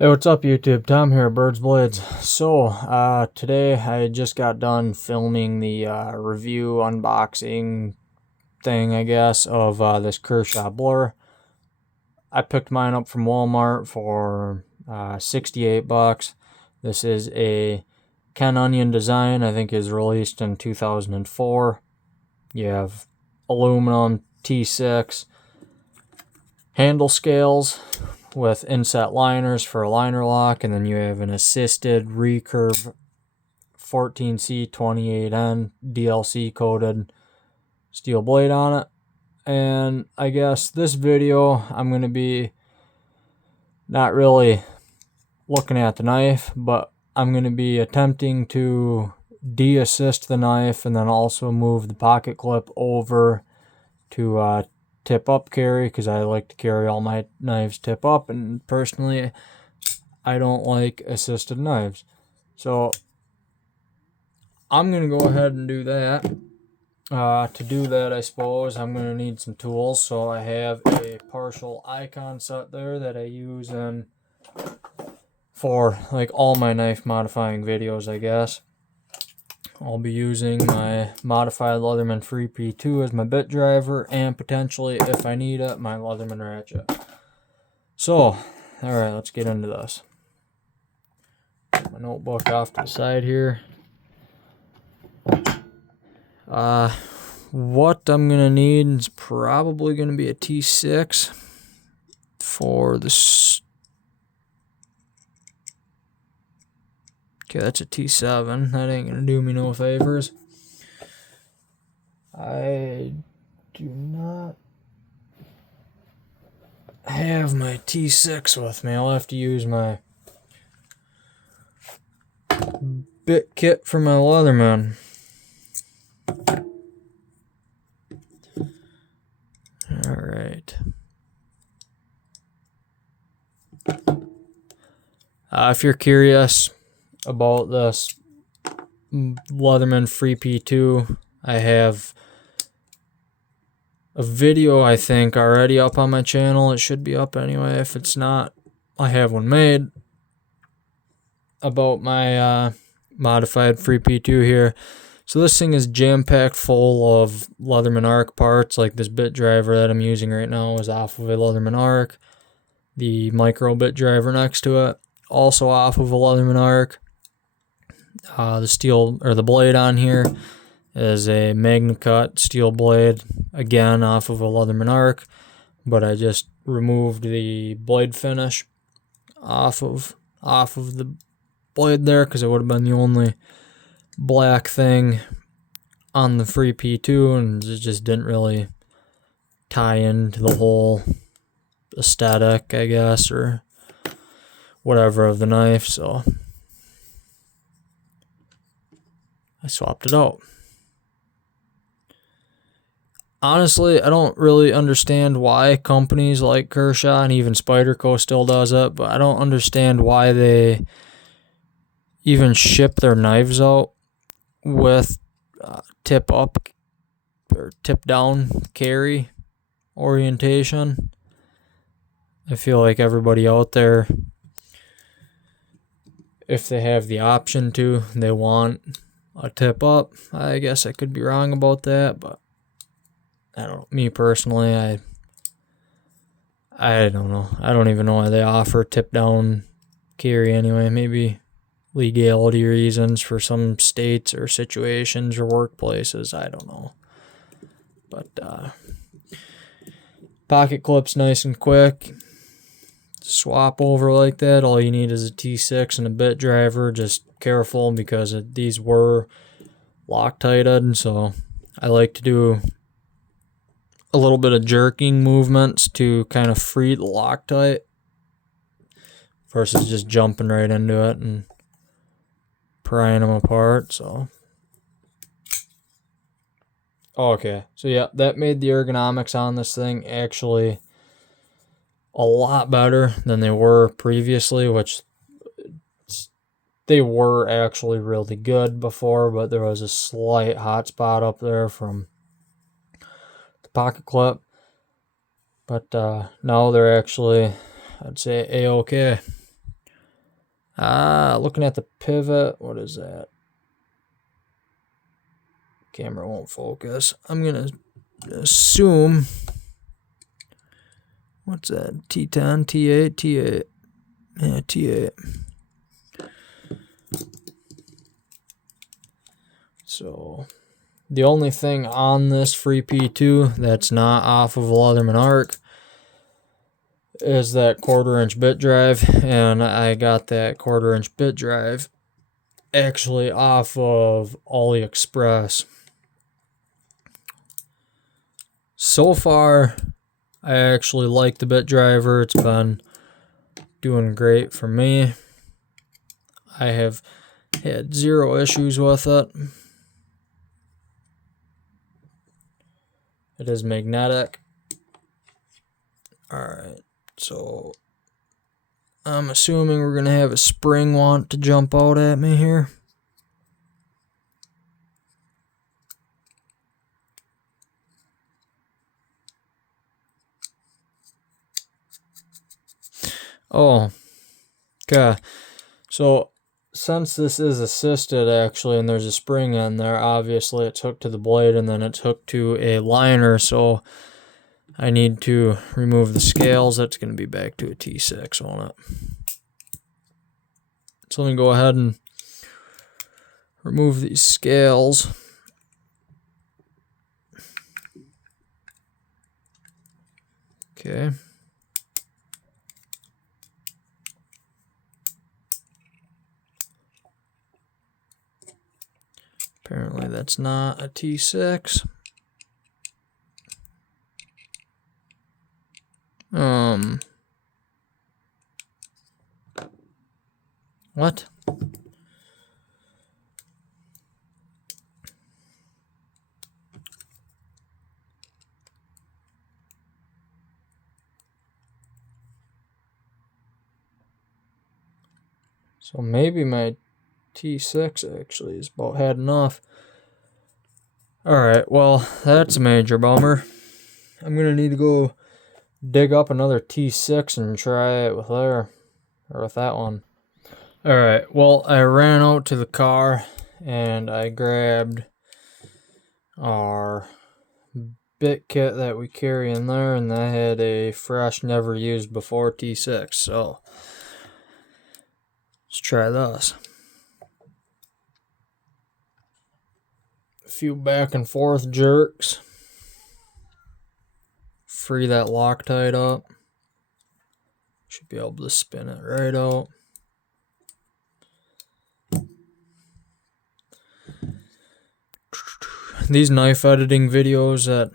Hey, what's up YouTube? Tom here, Birds Blades. So, today I just got done filming the review unboxing thing, I guess, of this Kershaw blower. I picked mine up from Walmart for 68 bucks. This is a Ken Onion design. I think is released in 2004. You have aluminum T6 handle scales with inset liners for a liner lock, and then you have an assisted recurve 14C28N DLC coated steel blade on it. And I guess this video I'm going to be not really looking at the knife, but I'm going to be attempting to de-assist the knife and then also move the pocket clip over to tip up carry, because I like to carry all my knives tip up, and personally I don't like assisted knives. So I'm gonna go ahead and do that. To do that, I suppose I'm gonna need some tools. So I have a partial icon set there that I use for like all my knife modifying videos, I guess. I'll be using my modified Leatherman Free P2 as my bit driver, and potentially, if I need it, my Leatherman ratchet. So, alright, let's get into this. Put my notebook off to the side here. What I'm going to need is probably going to be a T6 for this. Okay, that's a T7. That ain't going to do me no favors. I do not have my T6 with me. I'll have to use my bit kit for my Leatherman. Alright. If you're curious about this Leatherman Free P2, I have a video, I think, already up on my channel. It should be up anyway. If it's not, I have one made about my modified Free P2 here. So this thing is jam-packed full of Leatherman Arc parts. Like this bit driver that I'm using right now is off of a Leatherman Arc. The micro bit driver next to it, also off of a Leatherman Arc. The steel, or the blade on here, is a MagnaCut steel blade, again off of a Leatherman Arc, but I just removed the blade finish off of the blade there, because it would have been the only black thing on the Free P2, and it just didn't really tie into the whole aesthetic, I guess, or whatever of the knife, so I swapped it out. Honestly, I don't really understand why companies like Kershaw, and even Spyderco still does it, but I don't understand why they even ship their knives out with tip up or tip down carry orientation. I feel like everybody out there, if they have the option to, they want a tip up. I guess I could be wrong about that, but I don't know. Me personally, I don't know. I don't even know why they offer tip down carry anyway. Maybe legality reasons for some states or situations or workplaces. I don't know. But pocket clip's nice and quick. Swap over like that. All you need is a T6 and a bit driver. Just careful, because these were Loctited, so I like to do a little bit of jerking movements to kind of free the Loctite versus just jumping right into it and prying them apart. So okay, so yeah, that made the ergonomics on this thing actually a lot better than they were previously, which they were actually really good before, but there was a slight hot spot up there from the pocket clip. But now they're actually, I'd say, A-okay. Looking at the pivot, what is that? Camera won't focus. I'm gonna assume, what's that? T10, T8, T8. Yeah, T8. So the only thing on this free P2 that's not off of a Leatherman ARC is that 1/4-inch bit drive, and I got that 1/4-inch bit drive actually off of AliExpress. So far, I actually like the bit driver. It's been doing great for me. I have had 0 issues with it. It is magnetic. Alright, so I'm assuming we're going to have a spring want to jump out at me here. Oh, okay. So since this is assisted actually, and there's a spring in there, obviously it's hooked to the blade and then it's hooked to a liner, so I need to remove the scales. That's going to be back to a T6, won't it? So let me go ahead and remove these scales. Okay. Apparently that's not a T6. What? So maybe my T6 actually is about had enough. Alright, well, that's a major bummer. I'm gonna need to go dig up another T6 and try it with there, or with that one. Alright, well, I ran out to the car and I grabbed our bit kit that we carry in there, and that had a fresh, never used before T6, so let's try this. A few back and forth jerks. Free that Loctite up. Should be able to spin it right out. These knife editing videos that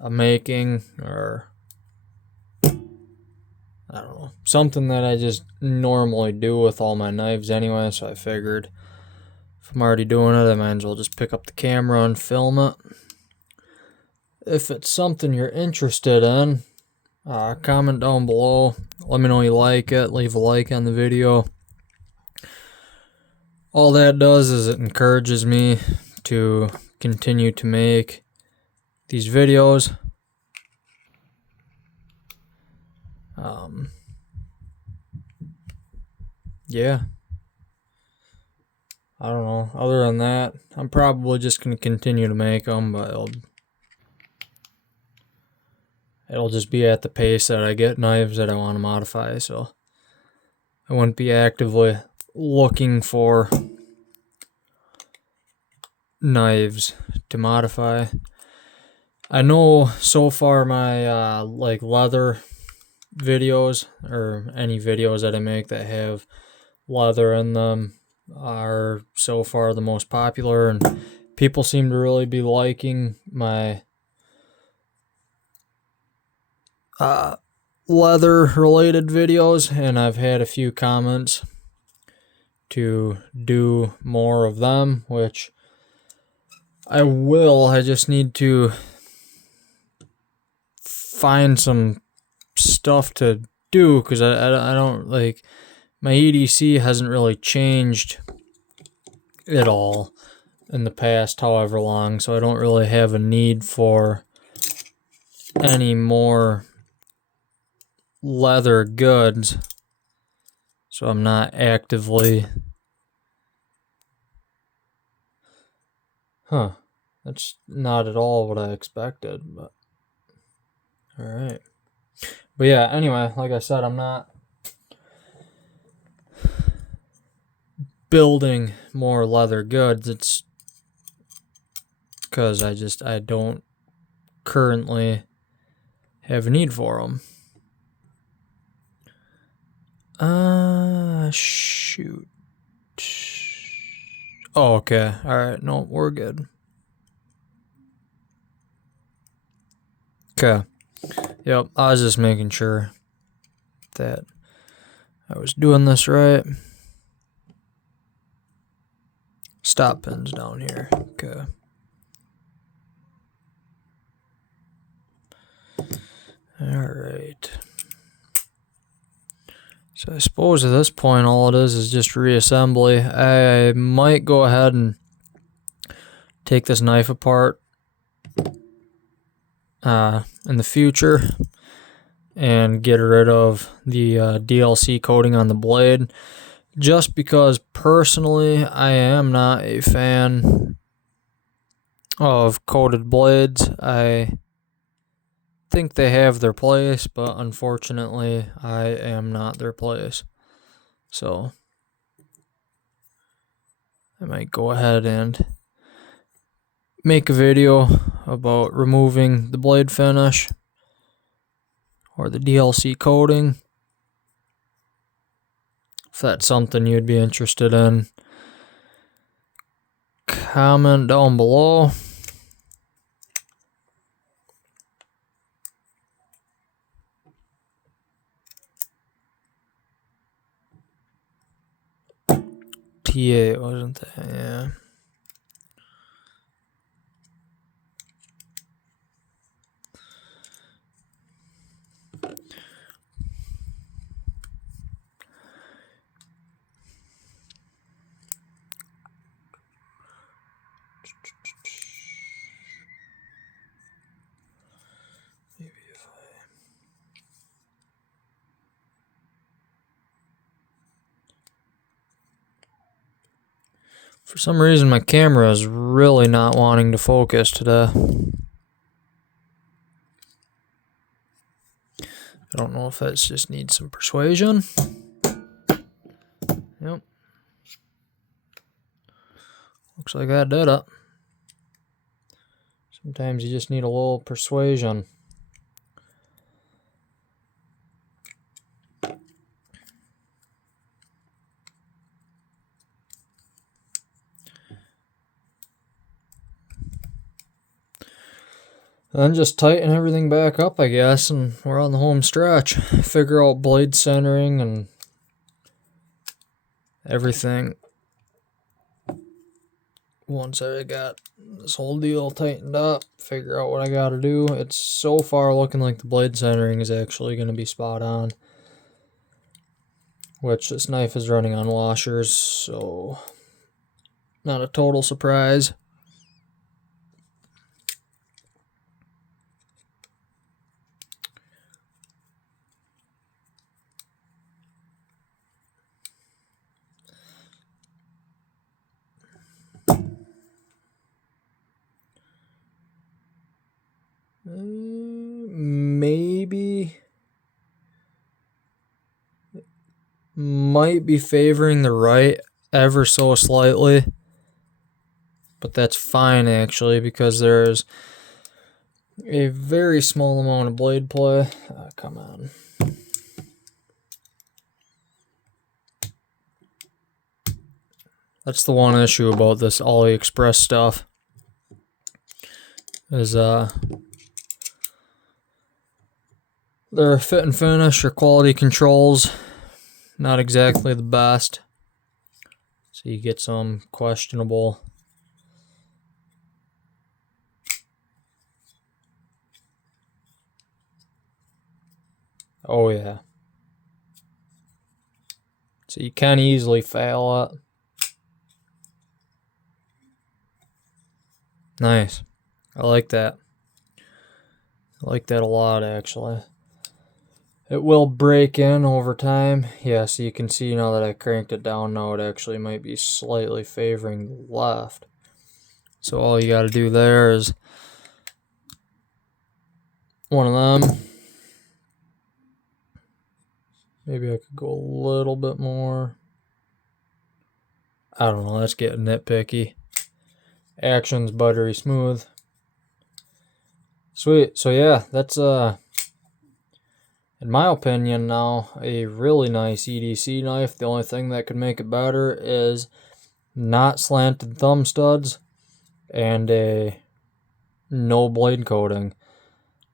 I'm making are, I don't know, something that I just normally do with all my knives anyway, so I figured if I'm already doing it, I might as well just pick up the camera and film it. If it's something you're interested in, comment down below. Let me know you like it. Leave a like on the video. All that does is it encourages me to continue to make these videos. Yeah. I don't know. Other than that, I'm probably just going to continue to make them, but it'll just be at the pace that I get knives that I want to modify, so I wouldn't be actively looking for knives to modify. I know so far my like leather videos, or any videos that I make that have leather in them, are so far the most popular, and people seem to really be liking my leather related videos, and I've had a few comments to do more of them, which I will. I just need to find some stuff to do, because I don't, like, my EDC hasn't really changed at all in the past however long, so I don't really have a need for any more leather goods. So I'm not actively... That's not at all what I expected, but... Alright. But yeah, anyway, like I said, I'm not building more leather goods. It's because I don't currently have a need for them. Shoot. Oh, okay. Alright, no, we're good. Okay. Yep, I was just making sure that I was doing this right. Stop pins down here. Okay. Alright. So I suppose at this point all it is just reassembly. I might go ahead and take this knife apart in the future and get rid of the DLC coating on the blade, just because personally I am not a fan of coated blades. I think they have their place, but unfortunately I am not their place. So I might go ahead and make a video about removing the blade finish or the DLC coating. If that's something you'd be interested in, comment down below. T8, wasn't that? Yeah. For some reason, my camera is really not wanting to focus today. I don't know if that just needs some persuasion. Yep. Looks like that did it. Sometimes you just need a little persuasion. Then just tighten everything back up, I guess, and we're on the home stretch. Figure out blade centering and everything. Once I got this whole deal tightened up, figure out what I gotta do. It's so far looking like the blade centering is actually going to be spot on. Which this knife is running on washers, so not a total surprise. Maybe might be favoring the right ever so slightly, but that's fine actually, because there's a very small amount of blade play. Come on. That's the one issue about this AliExpress stuff, is their fit and finish or quality controls not exactly the best. So you get some questionable. Oh yeah. So you can easily fail it. Nice. I like that. I like that a lot, actually. It will break in over time. Yeah, so you can see now that I cranked it down, now it actually might be slightly favoring the left. So all you got to do there is one of them. Maybe I could go a little bit more. I don't know, that's getting nitpicky. Action's buttery smooth. Sweet. So yeah, that's in my opinion now a really nice EDC knife. The only thing that could make it better is not slanted thumb studs and a no blade coating,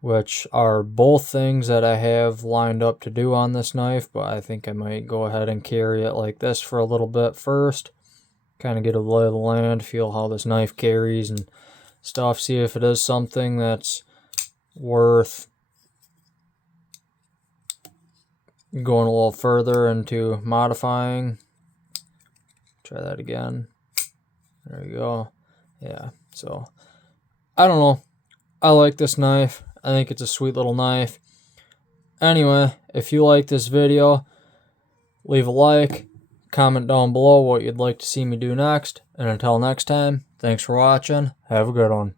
which are both things that I have lined up to do on this knife, but I think I might go ahead and carry it like this for a little bit first. Kind of get a lay of the land, feel how this knife carries and stuff, see if it is something that's worth going a little further into modifying. Try that again. There we go. Yeah, so I don't know. I like this knife. I think it's a sweet little knife. Anyway, if you like this video, leave a like, comment down below what you'd like to see me do next, and until next time, thanks for watching. Have a good one.